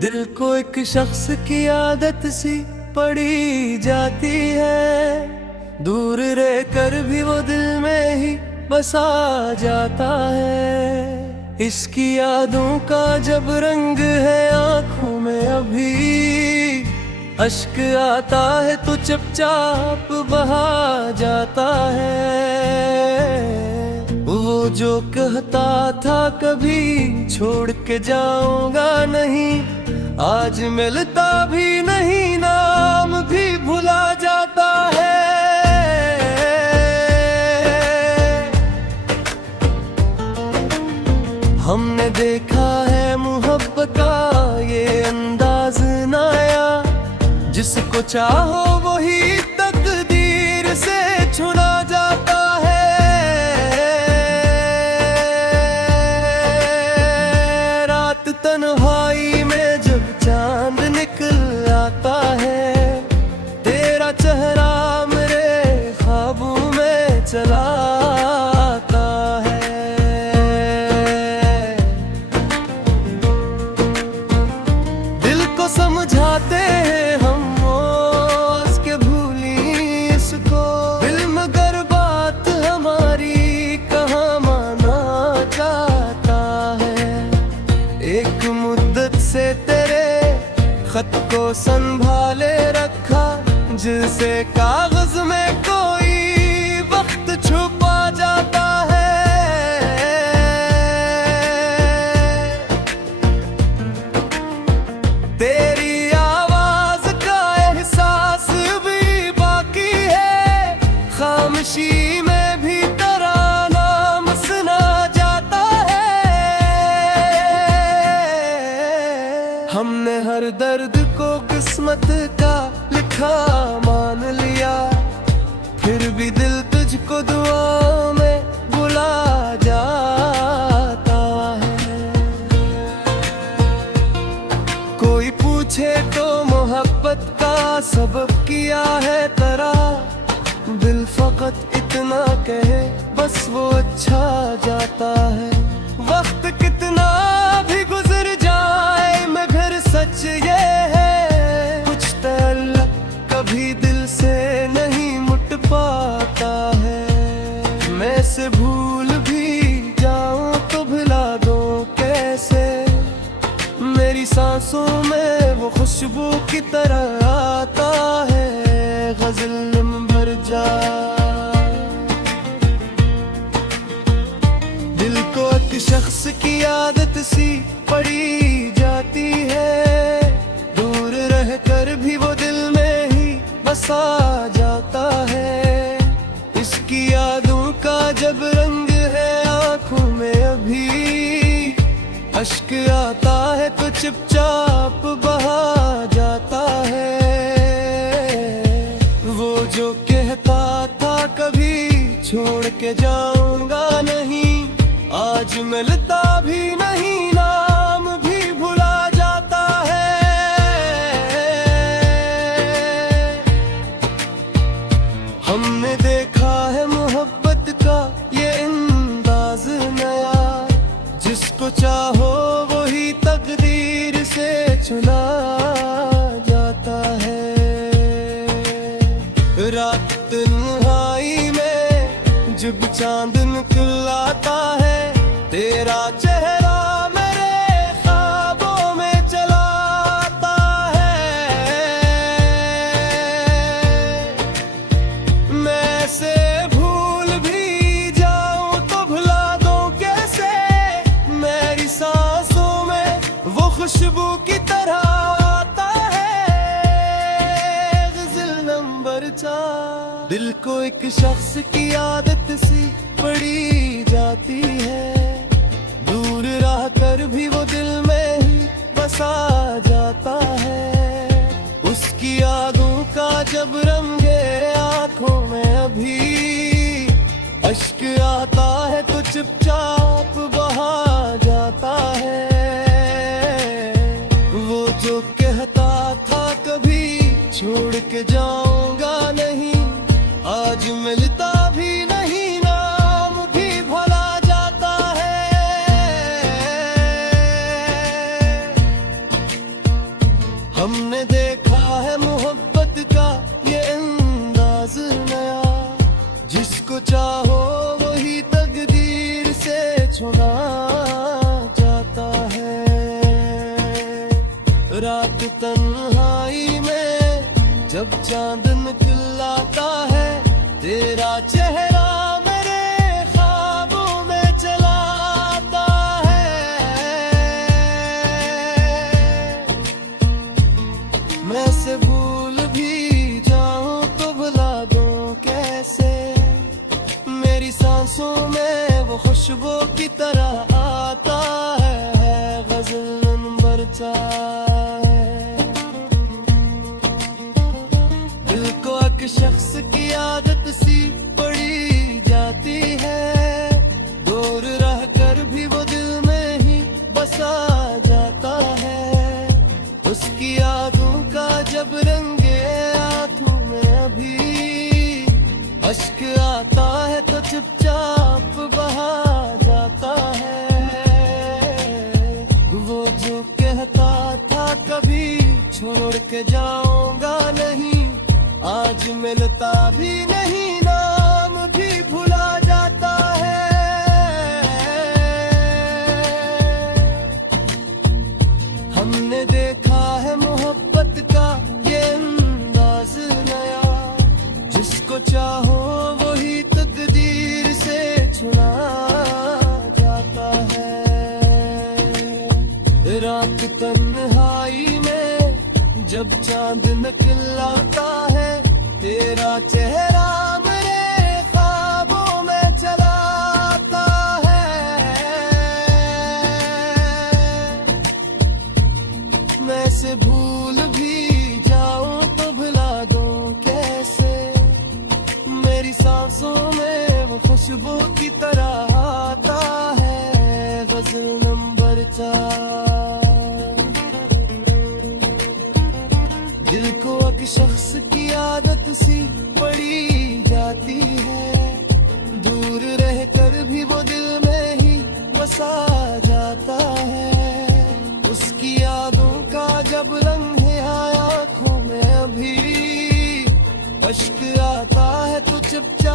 दिल को एक शख्स की आदत सी पड़ी जाती है, दूर रह कर भी वो दिल में ही बसा जाता है। इसकी यादों का जब रंग है आंखों में अभी, अश्क आता है तो चुपचाप बहा जाता है। वो जो कहता था कभी छोड़ के जाऊंगा नहीं, आज मिलता भी नहीं, नाम भी भुला जाता है। हमने देखा है मोहब्बत का ये अंदाज नया, जिसको चाहो वही तकदीर से छुड़ा जाता है। रात तन्हाई में जब चांद निकल आता है, तेरा चेहरा मेरे ख्वाबों में चला आता है। दिल को समझाते हैं हम मौज के भूली इसको, दिल मगर बात हमारी कहाँ माना जाता है। एक मुद्दत से तेरे खत को संभाले रखा, जिसे कागज में कोई वक्त छुपा जाता है। तेरी आवाज का एहसास भी बाकी है, खामोशी में भी तेरा नाम सुना जाता है। हमने हर दर्द को किस्मत का लिखा मान लिया, फिर भी दिल तुझको दुआ में बुला जाता है। कोई पूछे तो मोहब्बत का सबब क्या है तेरा, दिल फकत इतना कहे बस वो अच्छा जाता है। वक्त कितना भी गुजर जाए मगर सच ये है, कुछ तल्लक कभी दिल से नहीं मुट पाता है। मैं से भूल भी जाऊं तो भुला दूं कैसे, मेरी सांसों में वो खुशबू की तरह आता है। गजल भर जा दिल को एक शख्स की आदत सी पड़ी जाती है, दूर रह कर भी वो दिल में ही बसा जाता है। इसकी यादों का जब रंग है आंखों में अभी, अश्क आता है तो चुपचाप बहा जाता है। वो जो कहता था कभी छोड़ के जाऊंगा नहीं, आज मिलता भी नहीं, नाम भी भुला जाता है। हमने देखा है मोहब्बत का ये अंदाज नया, जिसको चाहो वही तकदीर से चुना जाता है। रात तन्हाई में जब चांद निकल आता है, तेरा चेहरा मेरे ख्वाबों में चला आता है। मैं से भूल भी जाऊं तो भुला दूं कैसे, मेरी सांसों में वो खुशबू की तरह आता है। गजल नंबर 4 दिल को एक शख्स की आदत सी पड़ी जाती है, दूर रह कर भी वो दिल में ही बसा जाता है। उसकी यादों का जब रंगे आंखों में अभी, अश्क आता है तो चुपचाप बहा जाता है। वो जो कहता था कभी छोड़ के जाऊंगा नहीं, आज मिलता भी नहीं, नाम भी भुला जाता है। जिसको चाहो वही तकदीर से छुड़ा जाता है। रात तन्हाई में जब चांद निकलता है, तेरा चेहरा मेरे ख्वाबों में चला आता है। मैं से भूल भी जाऊं तो भुला दूं कैसे, मेरी सांसों में वो खुशबू की तरह आता है। गजल नंबर 4 दिल को एक शख्स की आदत सी पड़ी जाती है, दूर रह कर भी वो दिल में ही बसा जाता है। उसकी यादों का जब रंगे आंखों में अभी अश्क आता है तो चुपचाप बहा जाता है। वो जो कहता था कभी छोड़ के जाऊंगा नहीं, आज मिलता भी नहीं, नाम भी भुला जाता है। हमने देखा है मोहब्बत का ये अंदाज नया, जिसको चाहो वही तकदीर से छुड़ा जाता है। रात तन्हाई में जब चांद निकलता है, तेरा चेहरा मेरे ख्वाबों में चला आता है। मैं से भूल भी जाऊं तो भुला दूं कैसे, मेरी सांसों में वो खुशबू की तरह आता है। गजल नंबर 4 दिल को एक शख्स की आदत सी पड़ी जाती है, दूर रह कर भी वो दिल में ही बसा जाता है। उसकी यादों का जब लम्हे आँखों में अभी अश्क आता है तो चुपचाप